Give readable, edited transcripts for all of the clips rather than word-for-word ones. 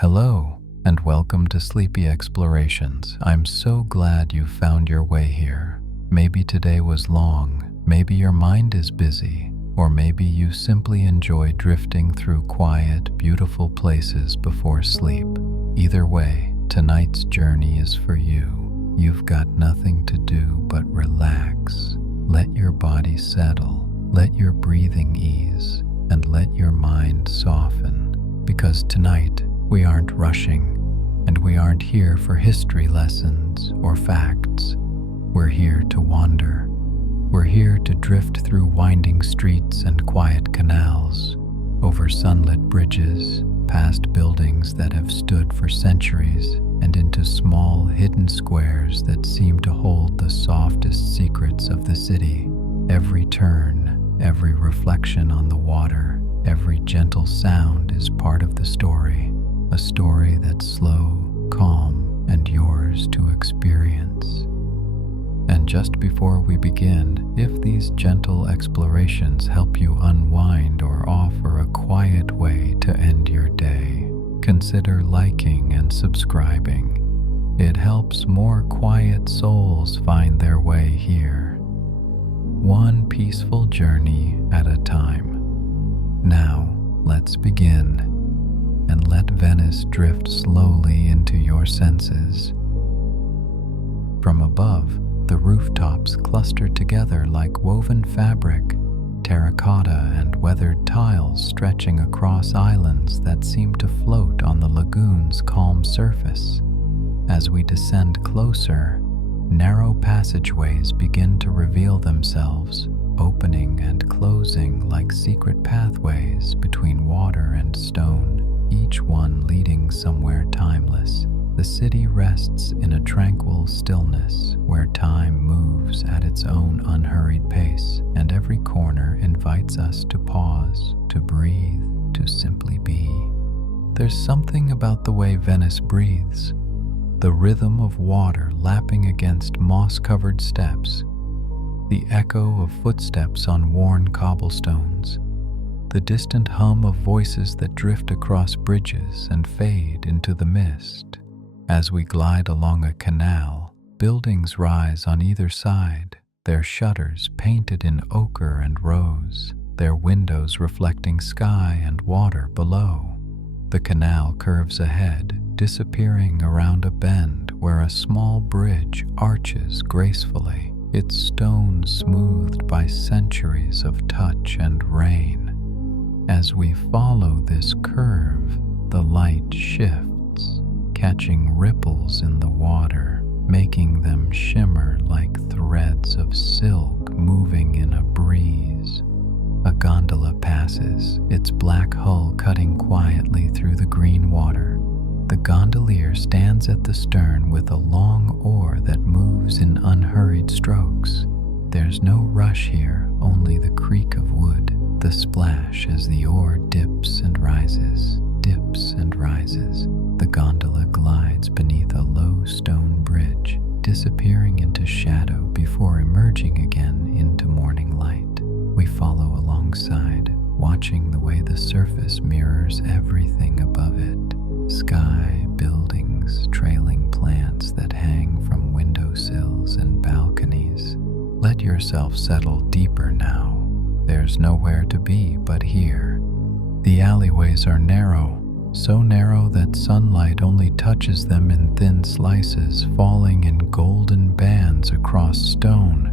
Hello, and welcome to Sleepy Explorations. I'm so glad you found your way here. Maybe today was long, maybe your mind is busy, or maybe you simply enjoy drifting through quiet, beautiful places before sleep. Either way, tonight's journey is for you. You've got nothing to do but relax. Let your body settle, let your breathing ease, and let your mind soften. Because tonight, we aren't rushing, and we aren't here for history lessons or facts. We're here to wander. We're here to drift through winding streets and quiet canals, over sunlit bridges, past buildings that have stood for centuries, and into small, hidden squares that seem to hold the softest secrets of the city. Every turn, every reflection on the water, every gentle sound is part of the story. A story that's slow, calm, and yours to experience. And just before we begin, if these gentle explorations help you unwind or offer a quiet way to end your day, consider liking and subscribing. It helps more quiet souls find their way here. One peaceful journey at a time. Now, let's begin. And let Venice drift slowly into your senses. From above, the rooftops cluster together like woven fabric, terracotta and weathered tiles stretching across islands that seem to float on the lagoon's calm surface. As we descend closer, narrow passageways begin to reveal themselves, opening and closing like secret pathways between water and stone, each one leading somewhere timeless. The city rests in a tranquil stillness where time moves at its own unhurried pace, and every corner invites us to pause, to breathe, to simply be. There's something about the way Venice breathes, the rhythm of water lapping against moss-covered steps, the echo of footsteps on worn cobblestones, the distant hum of voices that drift across bridges and fade into the mist. As we glide along a canal, buildings rise on either side, their shutters painted in ochre and rose, their windows reflecting sky and water below. The canal curves ahead, disappearing around a bend where a small bridge arches gracefully, its stone smoothed by centuries of touch and rain. As we follow this curve, the light shifts, catching ripples in the water, making them shimmer like threads of silk moving in a breeze. A gondola passes, its black hull cutting quietly through the green water. The gondolier stands at the stern with a long oar that moves in unhurried strokes. There's no rush here, only the creak of wood, the splash as the oar dips and rises, dips and rises. The gondola glides beneath a low stone bridge, disappearing into shadow before emerging again into morning light. We follow alongside, watching the way the surface mirrors everything above it. Sky, buildings, trailing plants that hang from windowsills and balconies. Let yourself settle deeper now. There's nowhere to be but here. The alleyways are narrow, so narrow that sunlight only touches them in thin slices, falling in golden bands across stone.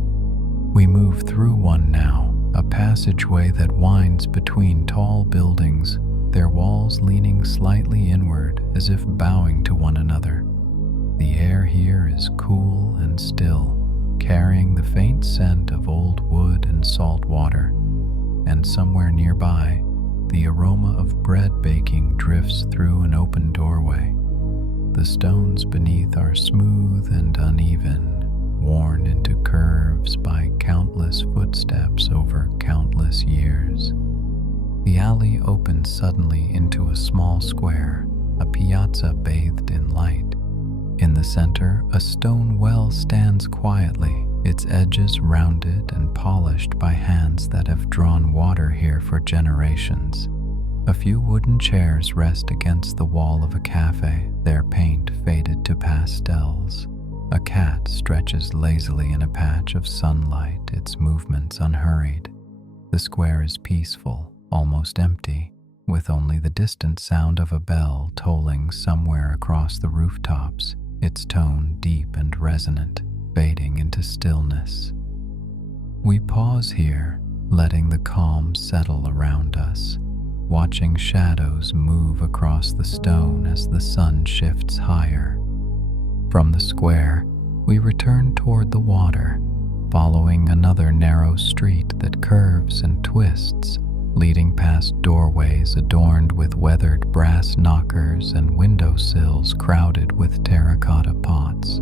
We move through one now, a passageway that winds between tall buildings, their walls leaning slightly inward as if bowing to one another. The air here is cool and still, carrying the faint scent of old wood and salt water. And somewhere nearby, the aroma of bread baking drifts through an open doorway. The stones beneath are smooth and uneven, worn into curves by countless footsteps over countless years. The alley opens suddenly into a small square, a piazza bathed in light. In the center, a stone well stands quietly, its edges rounded and polished by hands that have drawn water here for generations. A few wooden chairs rest against the wall of a cafe, their paint faded to pastels. A cat stretches lazily in a patch of sunlight, its movements unhurried. The square is peaceful, almost empty, with only the distant sound of a bell tolling somewhere across the rooftops, its tone deep and resonant, fading into stillness. We pause here, letting the calm settle around us, watching shadows move across the stone as the sun shifts higher. From the square, we return toward the water, following another narrow street that curves and twists, leading past doorways adorned with weathered brass knockers and windowsills crowded with terracotta pots.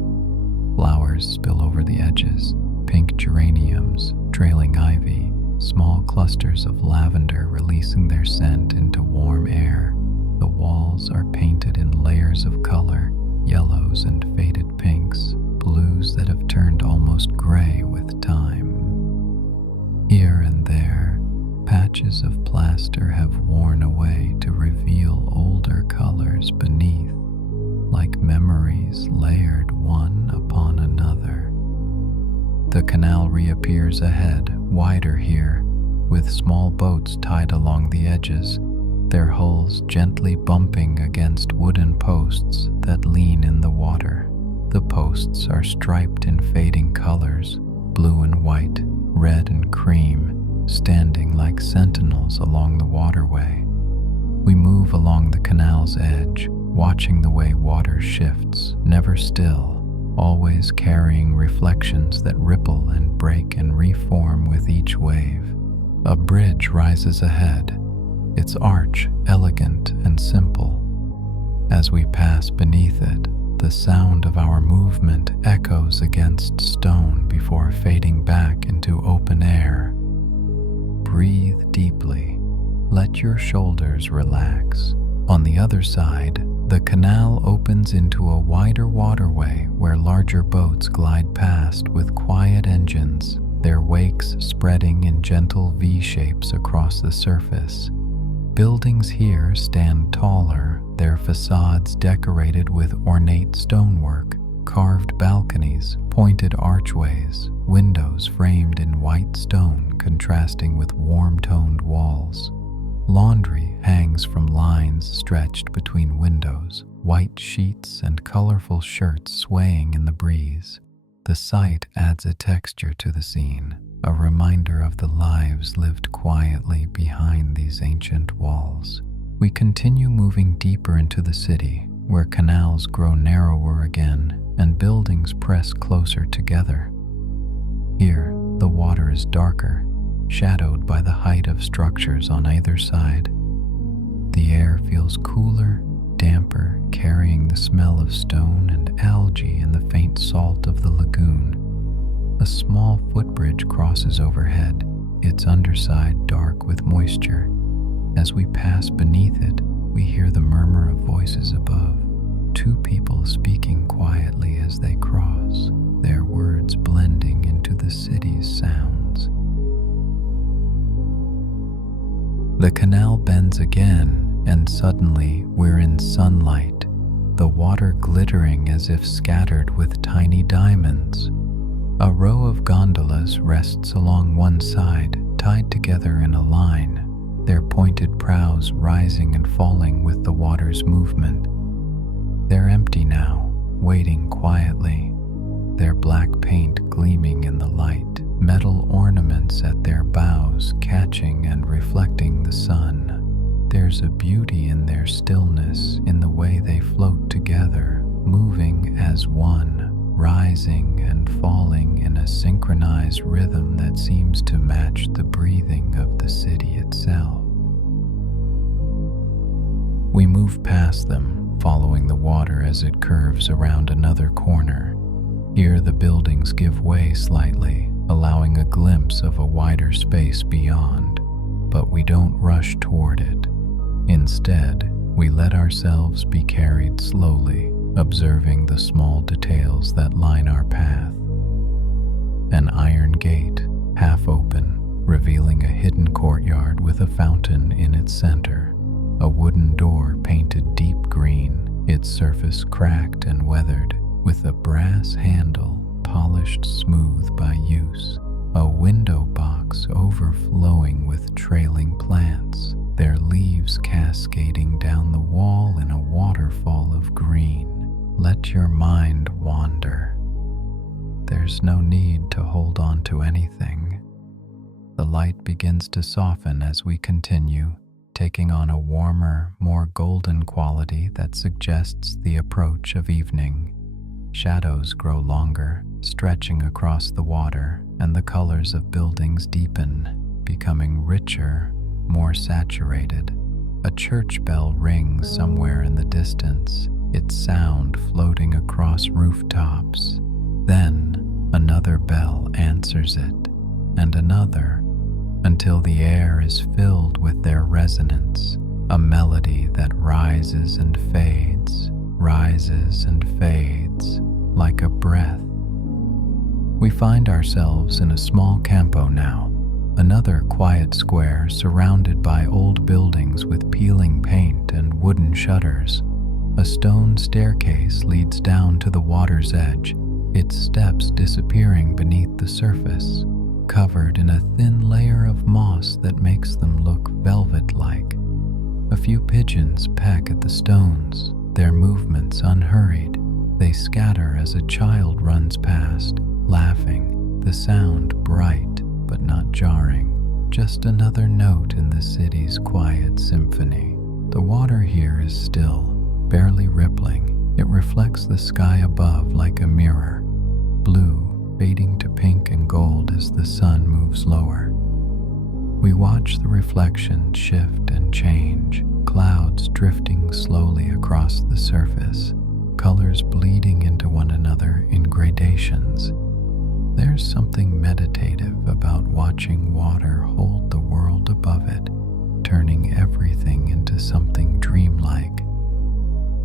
Flowers spill over the edges, pink geraniums, trailing ivy, small clusters of lavender releasing their scent into warm air. The walls are painted in layers of color, yellows and faded pinks, blues that have turned almost gray with time. Here and there, patches of plaster have worn away to reveal older colors beneath, like memories layered one upon another. The canal reappears ahead, wider here, with small boats tied along the edges, their hulls gently bumping against wooden posts that lean in the water. The posts are striped in fading colors, blue and white, red and cream, standing like sentinels along the waterway. We move along the canal's edge, watching the way water shifts, never still, always carrying reflections that ripple and break and reform with each wave. A bridge rises ahead, its arch elegant and simple. As we pass beneath it, the sound of our movement echoes against stone before fading back into open air. Breathe deeply. Let your shoulders relax. On the other side, the canal opens into a wider waterway where larger boats glide past with quiet engines, their wakes spreading in gentle V-shapes across the surface. Buildings here stand taller, their facades decorated with ornate stonework, carved balconies, pointed archways, windows framed in white stone contrasting with warm-toned walls. Laundry hangs from lines stretched between windows, white sheets and colorful shirts swaying in the breeze. The sight adds a texture to the scene, a reminder of the lives lived quietly behind these ancient walls. We continue moving deeper into the city, where canals grow narrower again and buildings press closer together. Here, the water is darker, shadowed by the height of structures on either side. The air feels cooler, damper, carrying the smell of stone and algae and the faint salt of the lagoon. A small footbridge crosses overhead, its underside dark with moisture. As we pass beneath it, we hear the murmur of voices above, two people speaking quietly as they cross, their words blending into the city's sounds. The canal bends again, and suddenly we're in sunlight, the water glittering as if scattered with tiny diamonds. A row of gondolas rests along one side, tied together in a line, their pointed prows rising and falling with the water's movement. They're empty now, waiting quietly, their black paint gleaming in the light, metal ornaments at their bows catching and reflecting the sun. There's a beauty in their stillness, in the way they float together, moving as one, rising and falling in a synchronized rhythm that seems to match the breathing of the city itself. We move past them, following the water as it curves around another corner. Here the buildings give way slightly, allowing a glimpse of a wider space beyond, but we don't rush toward it. Instead, we let ourselves be carried slowly, observing the small details that line our path. An iron gate, half open, revealing a hidden courtyard with a fountain in its center. A wooden door painted deep green, its surface cracked and weathered, with a brass handle polished smooth by use. A window box overflowing with trailing plants, their leaves cascading down the wall in a waterfall of green. Let your mind wander. There's no need to hold on to anything. The light begins to soften as we continue, taking on a warmer, more golden quality that suggests the approach of evening. Shadows grow longer, stretching across the water, and the colors of buildings deepen, becoming richer, more saturated. A church bell rings somewhere in the distance, its sound floating across rooftops. Then another bell answers it, and another, until the air is filled with their resonance, a melody that rises and fades, like a breath. We find ourselves in a small campo now, another quiet square surrounded by old buildings with peeling paint and wooden shutters. A stone staircase leads down to the water's edge, its steps disappearing beneath the surface, covered in a thin layer of moss that makes them look velvet-like. A few pigeons peck at the stones, their movements unhurried. They scatter as a child runs past, laughing, the sound bright but not jarring, just another note in the city's quiet symphony. The water here is still, barely rippling. It reflects the sky above like a mirror, blue fading to pink and gold as the sun moves lower. We watch the reflection shift and change, clouds drifting slowly across the surface, colors bleeding into one another in gradations. There's something meditative about watching water hold the world above it, turning everything into something dreamlike.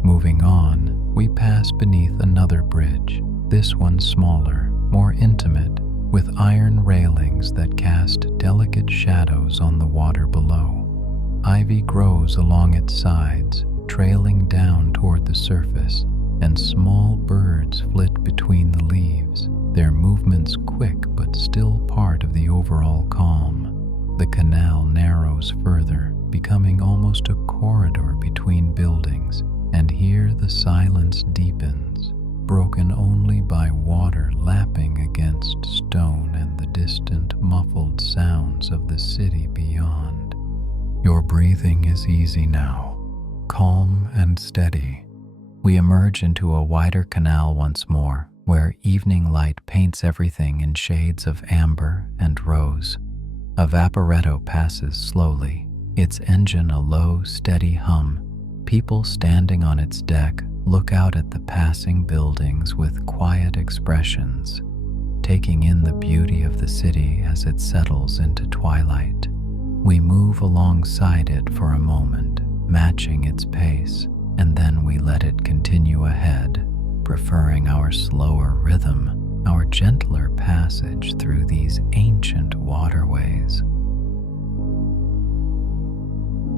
Moving on, we pass beneath another bridge, this one smaller, more intimate, with iron railings that cast delicate shadows on the water below. Ivy grows along its sides, trailing down toward the surface, and small birds flit between the leaves, their movements quick but still part of the overall calm. The canal narrows further, becoming almost a corridor between buildings, and here the silence deepens, broken only by water lapping against stone and the distant muffled sounds of the city beyond. Your breathing is easy now, calm and steady. We emerge into a wider canal once more, where evening light paints everything in shades of amber and rose. A vaporetto passes slowly, its engine a low, steady hum. People standing on its deck look out at the passing buildings with quiet expressions, taking in the beauty of the city as it settles into twilight. We move alongside it for a moment, matching its pace, and then we let it continue ahead, preferring our slower rhythm, our gentler passage through these ancient waterways.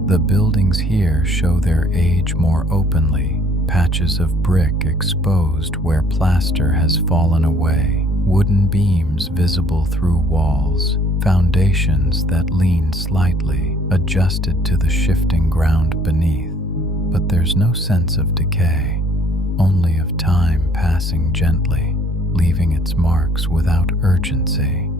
The buildings here show their age more openly, patches of brick exposed where plaster has fallen away, wooden beams visible through walls, foundations that lean slightly, adjusted to the shifting ground beneath. But there's no sense of decay, only of time passing gently, leaving its marks without urgency.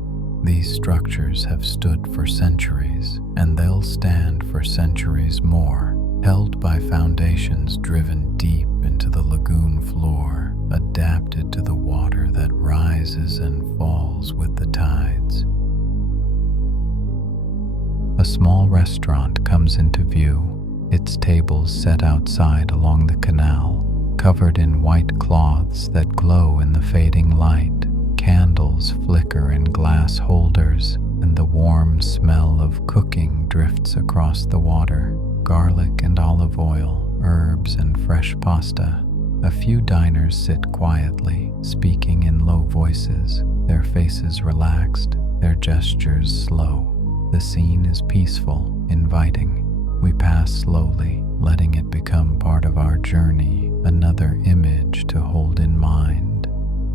These structures have stood for centuries, and they'll stand for centuries more, held by foundations driven deep into the lagoon floor, adapted to the water that rises and falls with the tides. A small restaurant comes into view, its tables set outside along the canal, covered in white cloths that glow in the fading light. Candles flicker in glass holders, and the warm smell of cooking drifts across the water. Garlic and olive oil, herbs and fresh pasta. A few diners sit quietly, speaking in low voices, their faces relaxed, their gestures slow. The scene is peaceful, inviting. We pass slowly, letting it become part of our journey, another image to hold in mind.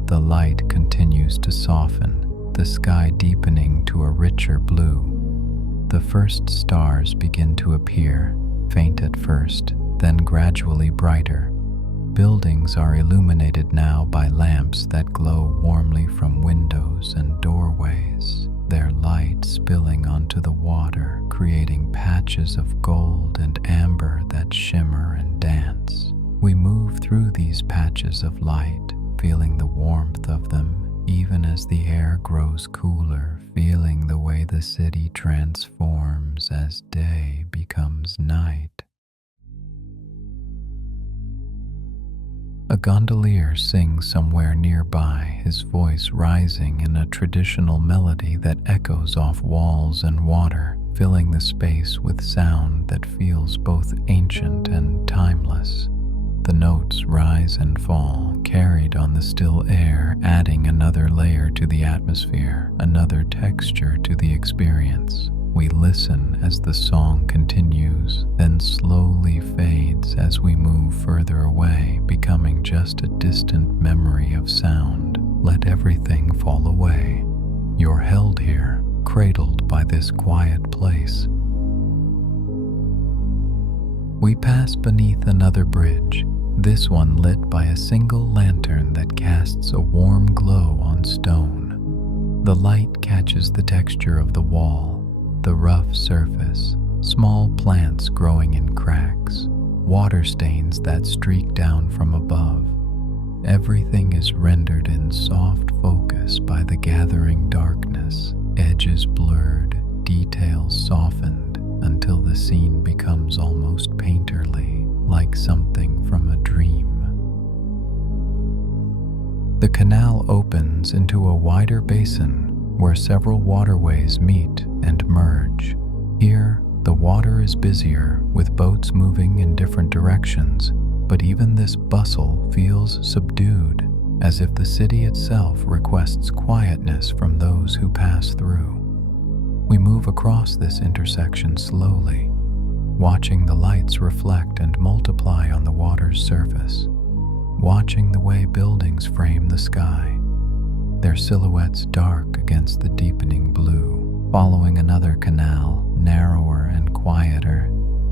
The light continues to soften, the sky deepening to a richer blue. The first stars begin to appear, faint at first, then gradually brighter. Buildings are illuminated now by lamps that glow warmly from windows and doorways, their light spilling onto the water, creating patches of gold and amber that shimmer and dance. We move through these patches of light, feeling the warmth of them, even as the air grows cooler, feeling the way the city transforms as day becomes night. A gondolier sings somewhere nearby, his voice rising in a traditional melody that echoes off walls and water, filling the space with sound that feels both ancient and timeless. The notes rise and fall, carried on the still air, adding another layer to the atmosphere, another texture to the experience. We listen as the song continues, then slowly fades as we move further away, becoming just a distant memory of sound. Let everything fall away. You're held here, cradled by this quiet place. We pass beneath another bridge, this one lit by a single lantern that casts a warm glow on stone. The light catches the texture of the wall, the rough surface, small plants growing in cracks, water stains that streak down from above. Everything is rendered in soft focus by the gathering darkness, edges blurred, details softened, until the scene becomes almost painterly, like something from a dream. The canal opens into a wider basin where several waterways meet and merge. Here, the water is busier, with boats moving in different directions, but even this bustle feels subdued, as if the city itself requests quietness from those who pass through. We move across this intersection slowly, watching the lights reflect and multiply on the water's surface, watching the way buildings frame the sky, their silhouettes dark against the deepening blue. Following another canal, narrower and quieter,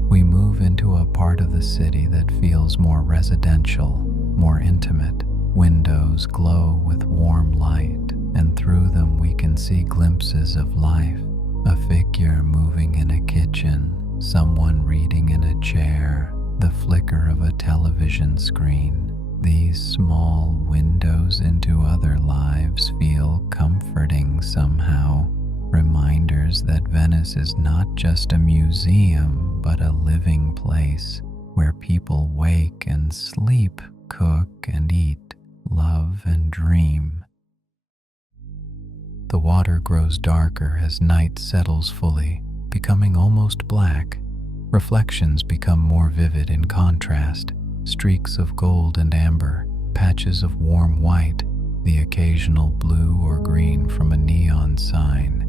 we move into a part of the city that feels more residential, more intimate. Windows glow with warm light, and through them we can see glimpses of life. A figure moving in a kitchen, someone reading in a chair, the flicker of a television screen. These small windows into other lives feel comforting somehow, reminders that Venice is not just a museum, but a living place where people wake and sleep, cook and eat, love and dream. The water grows darker as night settles fully, becoming almost black. Reflections become more vivid in contrast, streaks of gold and amber, patches of warm white, the occasional blue or green from a neon sign.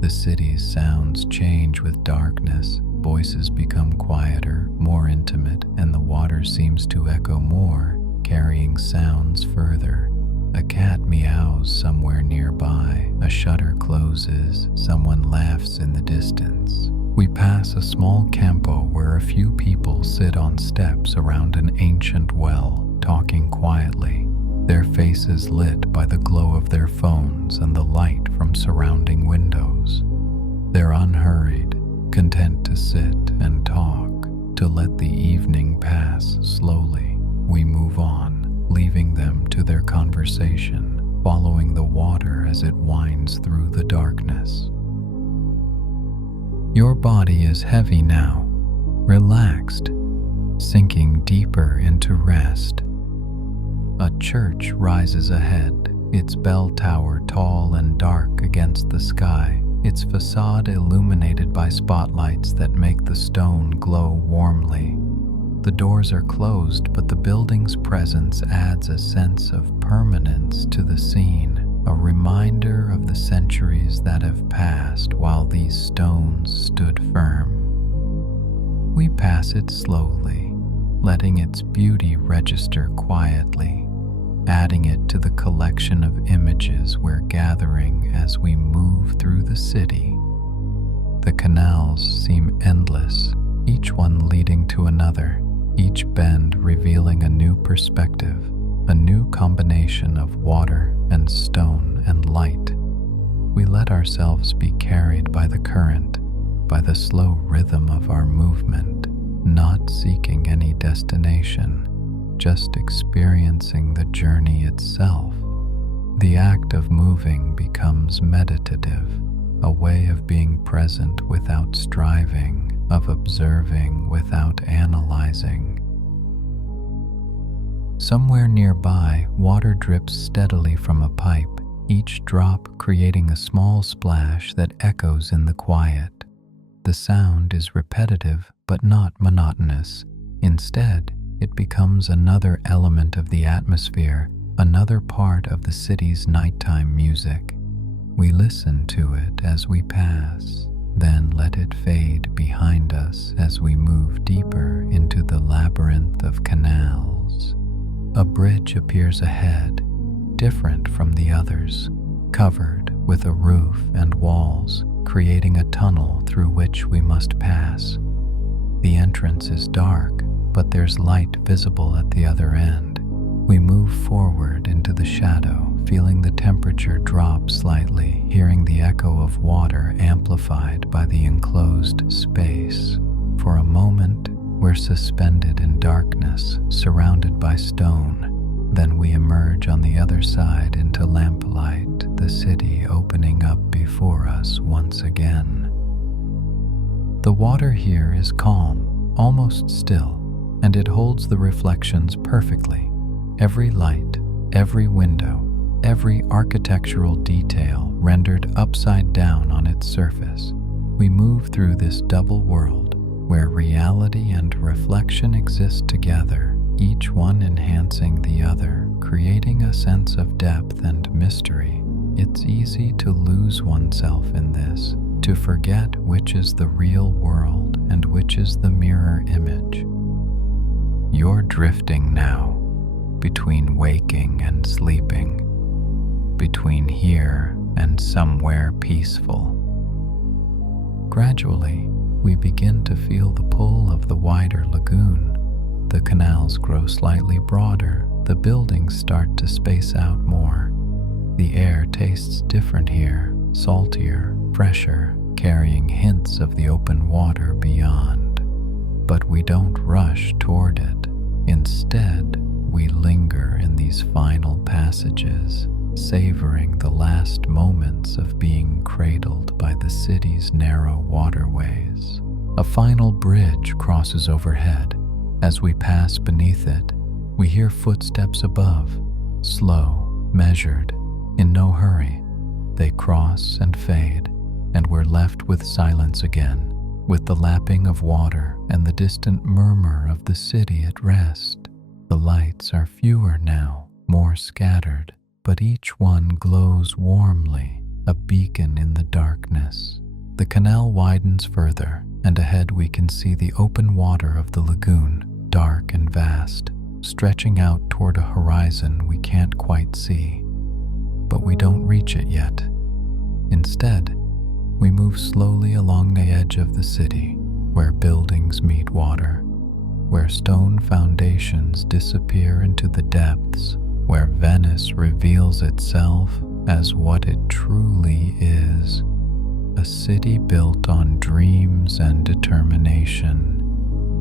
The city's sounds change with darkness, voices become quieter, more intimate, and the water seems to echo more, carrying sounds further. A cat meows somewhere nearby, a shutter closes, someone laughs in the distance. We pass a small campo where a few people sit on steps around an ancient well, talking quietly, their faces lit by the glow of their phones and the light from surrounding windows. They're unhurried, content to sit and talk, to let the evening pass slowly. We move on, leaving them to their conversation, following the water as it winds through the darkness. Your body is heavy now, relaxed, sinking deeper into rest. A church rises ahead, its bell tower tall and dark against the sky, its facade illuminated by spotlights that make the stone glow warmly. The doors are closed, but the building's presence adds a sense of permanence to the scene, a reminder of the centuries that have passed while these stones stood firm. We pass it slowly, letting its beauty register quietly, adding it to the collection of images we're gathering as we move through the city. The canals seem endless, each one leading to another, each bend revealing a new perspective, a new combination of water and stone and light. We let ourselves be carried by the current, by the slow rhythm of our movement, not seeking any destination, just experiencing the journey itself. The act of moving becomes meditative, a way of being present without striving, of observing without analyzing. Somewhere nearby, water drips steadily from a pipe, each drop creating a small splash that echoes in the quiet. The sound is repetitive but not monotonous. Instead, it becomes another element of the atmosphere, another part of the city's nighttime music. We listen to it as we pass, then let it fade behind us as we move deeper into the labyrinth of canals. A bridge appears ahead, different from the others, covered with a roof and walls, creating a tunnel through which we must pass. The entrance is dark, but there's light visible at the other end. We move forward into the shadow, feeling the temperature drop slightly, hearing the echo of water amplified by the enclosed space. For a moment, we're suspended in darkness, surrounded by stone. Then we emerge on the other side into lamplight, the city opening up before us once again. The water here is calm, almost still, and it holds the reflections perfectly. Every light, every window, every architectural detail rendered upside down on its surface. We move through this double world where reality and reflection exist together, each one enhancing the other, creating a sense of depth and mystery. It's easy to lose oneself in this, to forget which is the real world and which is the mirror image. You're drifting now, between waking and sleeping, between here and somewhere peaceful. Gradually, we begin to feel the pull of the wider lagoon. The canals grow slightly broader, the buildings start to space out more. The air tastes different here, saltier, fresher, carrying hints of the open water beyond. But we don't rush toward it. Instead, we linger in these final passages, savoring the last moments of being cradled by the city's narrow waterways. A final bridge crosses overhead. As we pass beneath it, we hear footsteps above, slow, measured, in no hurry. They cross and fade, and we're left with silence again, with the lapping of water and the distant murmur of the city at rest. The lights are fewer now, more scattered, but each one glows warmly, a beacon in the darkness. The canal widens further, and ahead we can see the open water of the lagoon, dark and vast, stretching out toward a horizon we can't quite see. But we don't reach it yet. Instead, we move slowly along the edge of the city, where buildings meet water, where stone foundations disappear into the depths, where Venice reveals itself as what it truly is, a city built on dreams and determination,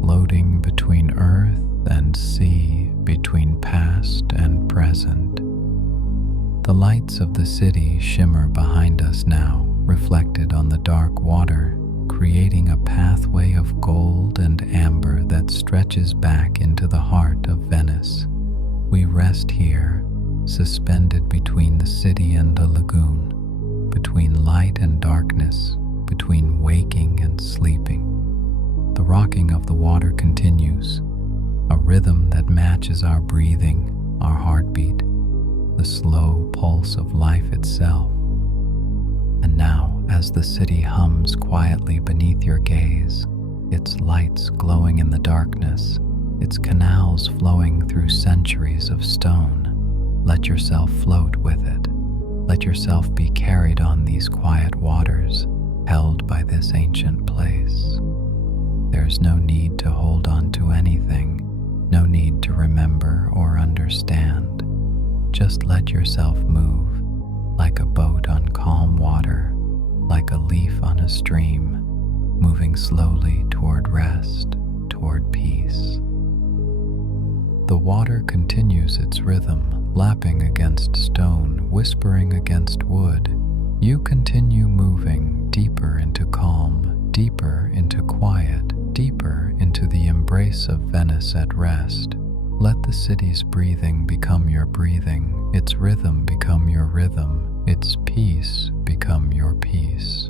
floating between earth and sea, between past and present. The lights of the city shimmer behind us now, reflected on the dark water, creating a pathway of gold and amber that stretches back into the heart of Venice. We rest here, suspended between the city and the lagoon, between light and darkness, between waking and sleeping. The rocking of the water continues, a rhythm that matches our breathing, our heartbeat, the slow pulse of life itself. And now, as the city hums quietly beneath your gaze, its lights glowing in the darkness, its canals flowing through centuries of stone. Let yourself float with it. Let yourself be carried on these quiet waters, held by this ancient place. There's no need to hold on to anything, no need to remember or understand. Just let yourself move, like a boat on calm water, like a leaf on a stream, moving slowly toward rest, toward peace. The water continues its rhythm, lapping against stone, whispering against wood. You continue moving deeper into calm, deeper into quiet, deeper into the embrace of Venice at rest. Let the city's breathing become your breathing, its rhythm become your rhythm, its peace become your peace.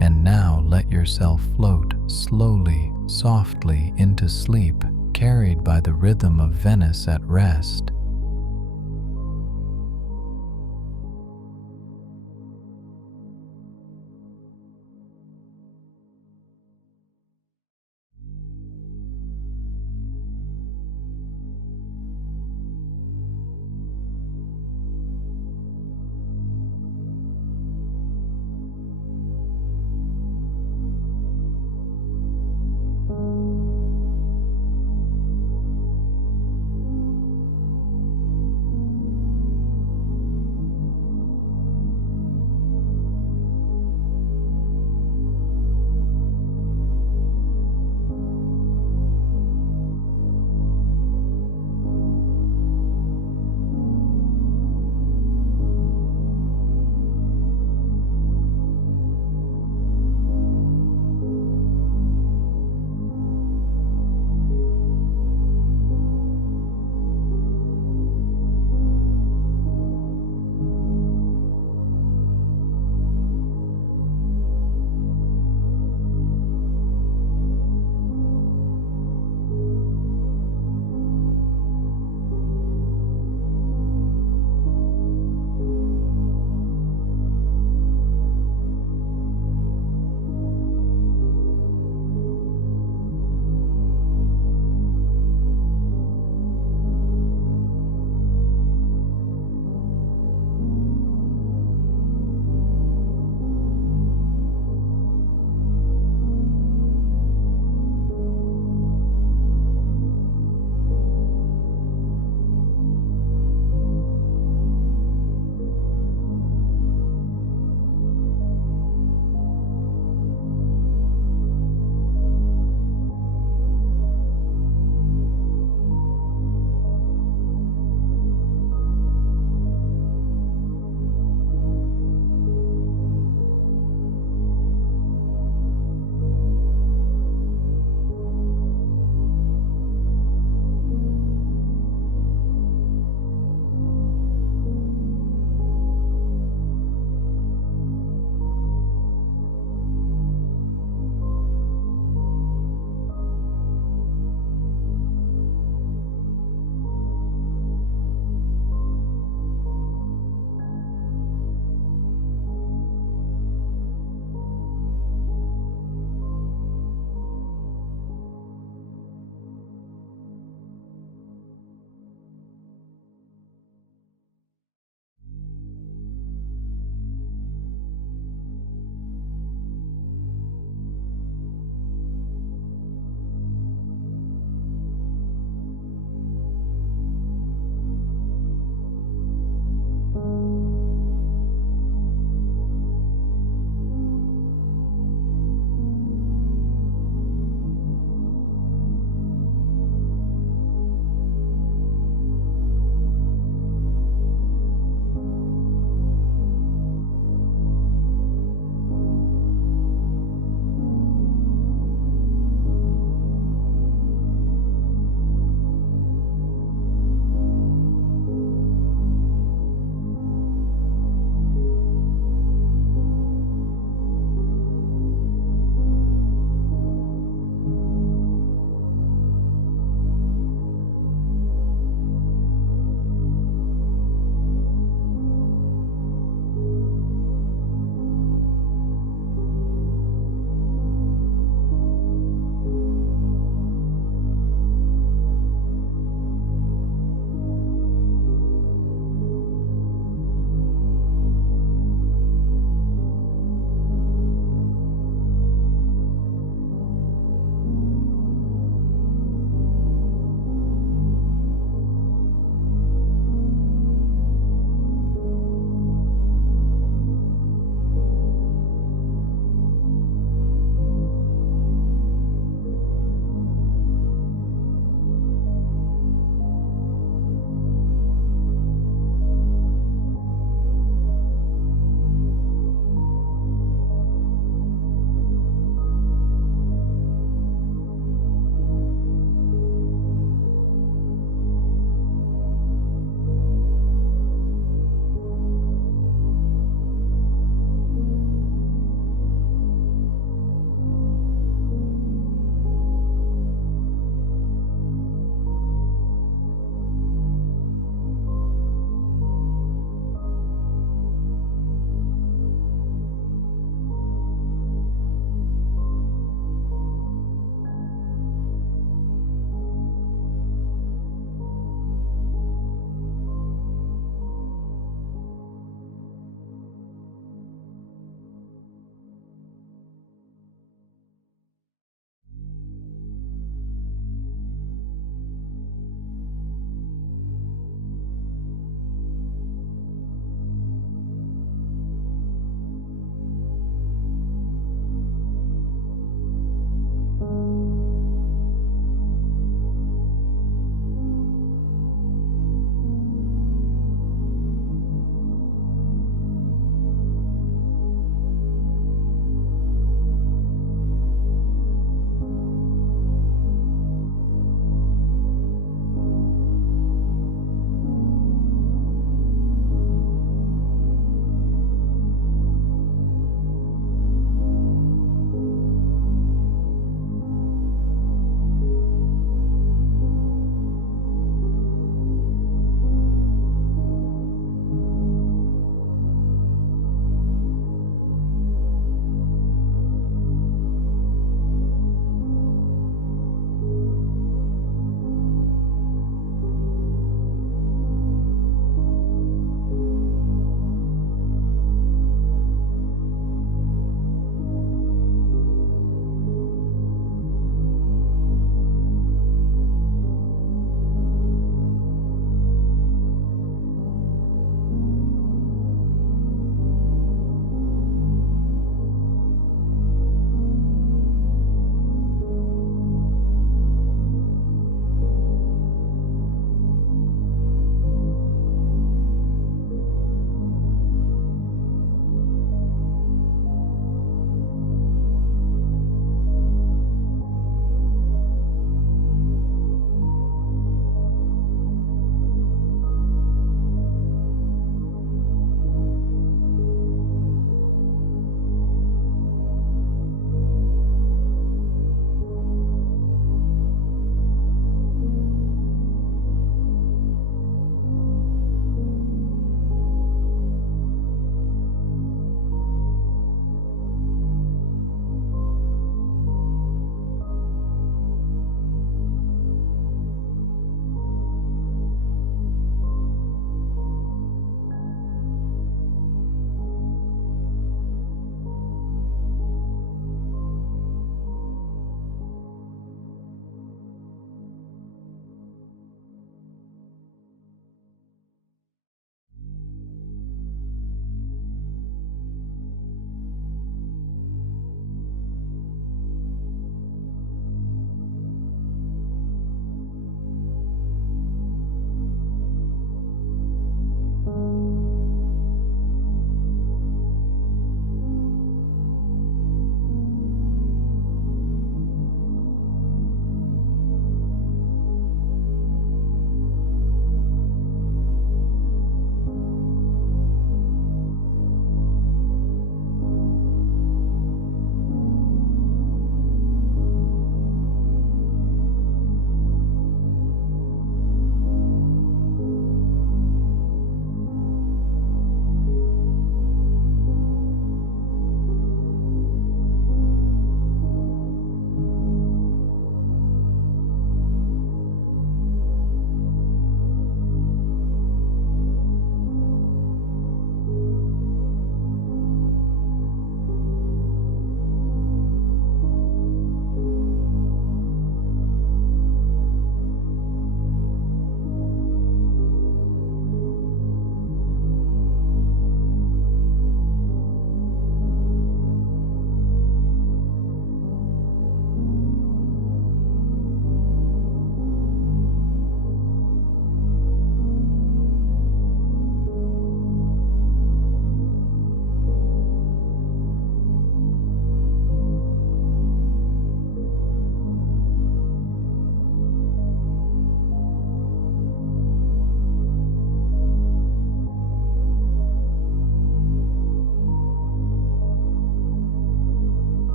And now let yourself float slowly, softly into sleep, carried by the rhythm of Venice at rest.